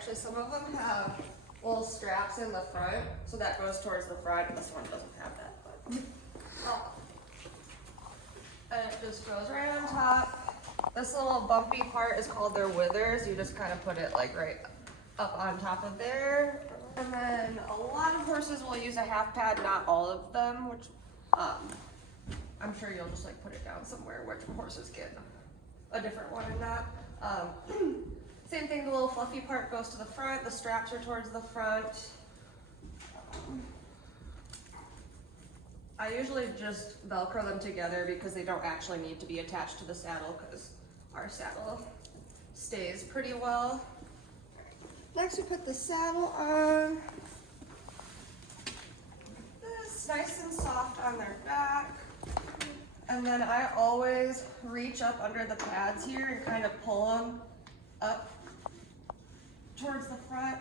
Actually, some of them have little straps in the front, so that goes towards the front. This one doesn't have that, but and it just goes right on top. This little bumpy part is called their withers. You just kind of put it like right up on top of there. And then a lot of horses will use a half pad, not all of them, which I'm sure you'll just like put it down somewhere where horses get a different one in that. Same thing, the little fluffy part goes to the front, the straps are towards the front. I usually just Velcro them together because they don't actually need to be attached to the saddle because our saddle stays pretty well. Next we put the saddle on. This nice and soft on their back. And then I always reach up under the pads here and kind of pull them up towards the front.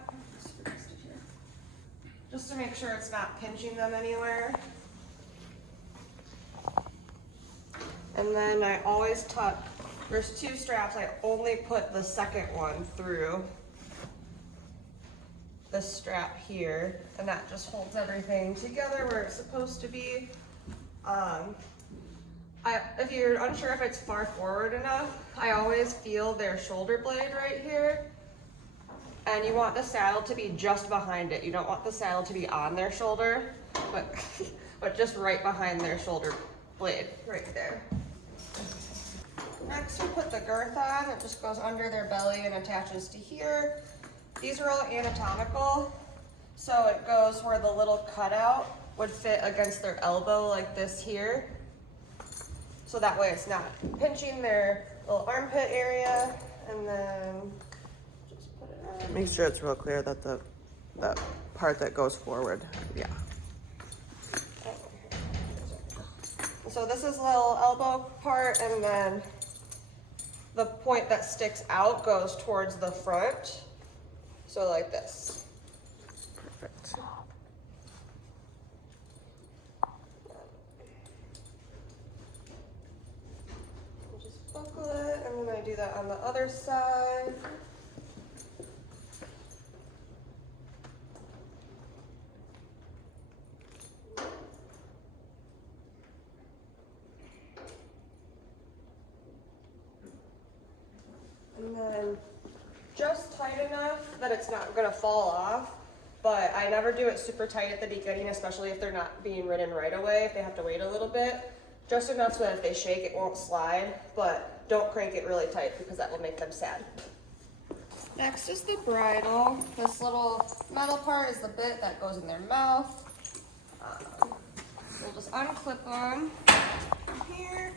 Just to make sure it's not pinching them anywhere. And then I always tuck, there's two straps, I only put the second one through this strap here, and that just holds everything together where it's supposed to be. If you're unsure if it's far forward enough, I always feel their shoulder blade right here, and you want the saddle to be just behind it. You don't want the saddle to be on their shoulder, but just right behind their shoulder blade, right there. Next we put the girth on. It just goes under their belly and attaches to here. These are all anatomical, so it goes where the little cutout would fit against their elbow like this here. So that way it's not pinching their little armpit area, and then just put it on. Make sure it's real clear that that part that goes forward, yeah. So this is the little elbow part, and then the point that sticks out goes towards the front. So like this. Perfect. Just buckle it, and then I do that on the other side. And then just tight enough that it's not gonna fall off, but I never do it super tight at the beginning, especially if they're not being ridden right away, if they have to wait a little bit. Just enough so that if they shake, it won't slide, but don't crank it really tight because that will make them sad. Next is the bridle. This little metal part is the bit that goes in their mouth. We'll just unclip them from here.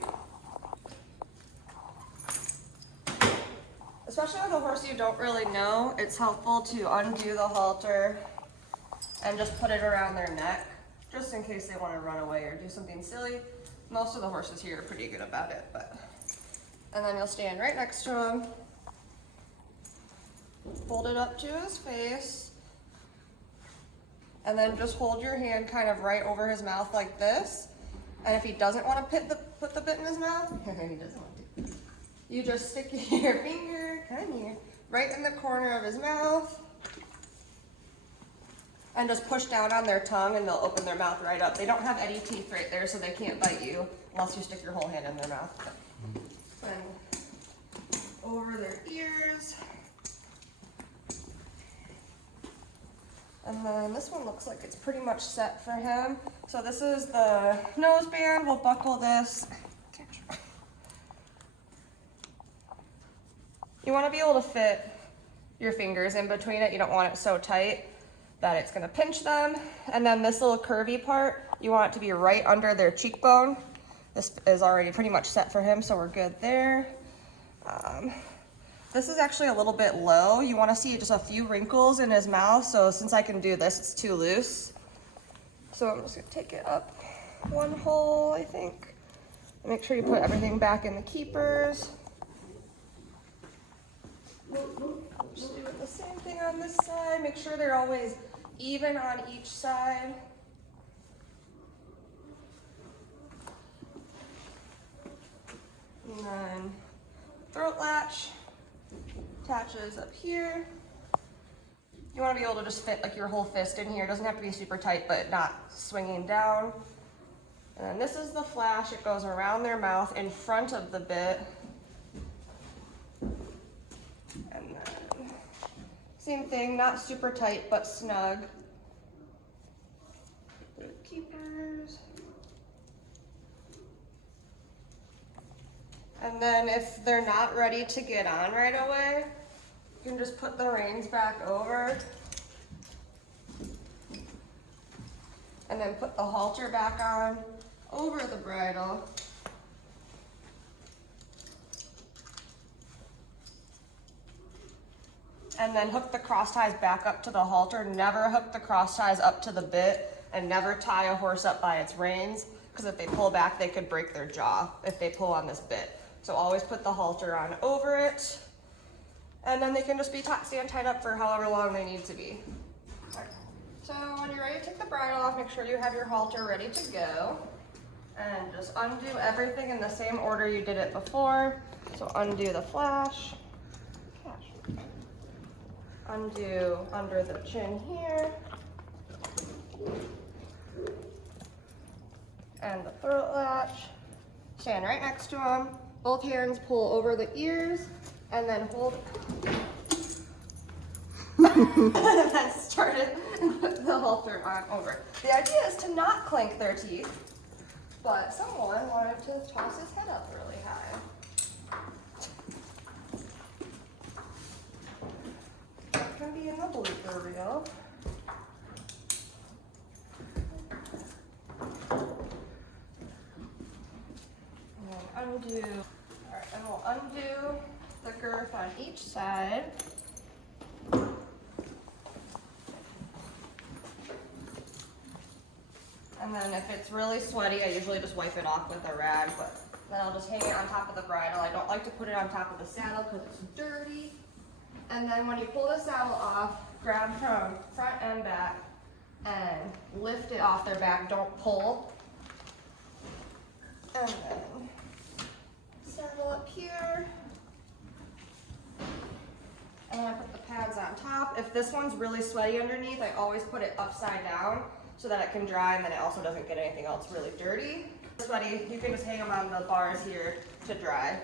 Especially with a horse you don't really know, it's helpful to undo the halter and just put it around their neck, just in case they want to run away or do something silly. Most of the horses here are pretty good about it, and then you'll stand right next to him, hold it up to his face, and then just hold your hand kind of right over his mouth like this. And if he doesn't want to put the bit in his mouth, he doesn't want to. You just stick your finger, come here, right in the corner of his mouth, and just push down on their tongue, and they'll open their mouth right up. They don't have any teeth right there, so they can't bite you unless you stick your whole hand in their mouth. And over their ears. And then this one looks like it's pretty much set for him. So this is the nose band. We'll buckle this. You want to be able to fit your fingers in between it. You don't want it so tight that it's going to pinch them. And then this little curvy part, you want it to be right under their cheekbone. This is already pretty much set for him, so we're good there. This is actually a little bit low. You want to see just a few wrinkles in his mouth. So since I can do this, it's too loose. So I'm just going to take it up one hole, I think. Make sure you put everything back in the keepers. Just do the same thing on this side. Make sure they're always even on each side. And then throat latch attaches up here. You want to be able to just fit like your whole fist in here. It doesn't have to be super tight, but not swinging down. And then this is the flash. It goes around their mouth in front of the bit. And then same thing, not super tight, but snug. Keepers. And then if they're not ready to get on right away, you can just put the reins back over and then put the halter back on over the bridle. And then hook the cross ties back up to the halter. Never hook the cross ties up to the bit, and never tie a horse up by its reins, because if they pull back, they could break their jaw if they pull on this bit. So always put the halter on over it, and then they can just be stand tied up for however long they need to be. Right. So when you're ready to take the bridle off, make sure you have your halter ready to go. And just undo everything in the same order you did it before. So undo the flash. Undo under the chin here. And the throat latch. Stand right next to them. Both hands pull over the ears and then hold. And then start it and put the halter on over. The idea is to not clank their teeth, but someone wanted to toss his head up really high. That can be in the blooper reel. Undo. All right, and we'll undo the girth on each side. And then if it's really sweaty, I usually just wipe it off with a rag, but then I'll just hang it on top of the bridle. I don't like to put it on top of the saddle because it's dirty. And then when you pull the saddle off, grab from front and back and lift it off their back. Don't pull. And then saddle up here. And then I put the pads on top. If this one's really sweaty underneath, I always put it upside down so that it can dry, and then it also doesn't get anything else really dirty. Sweaty, you can just hang them on the bars here to dry.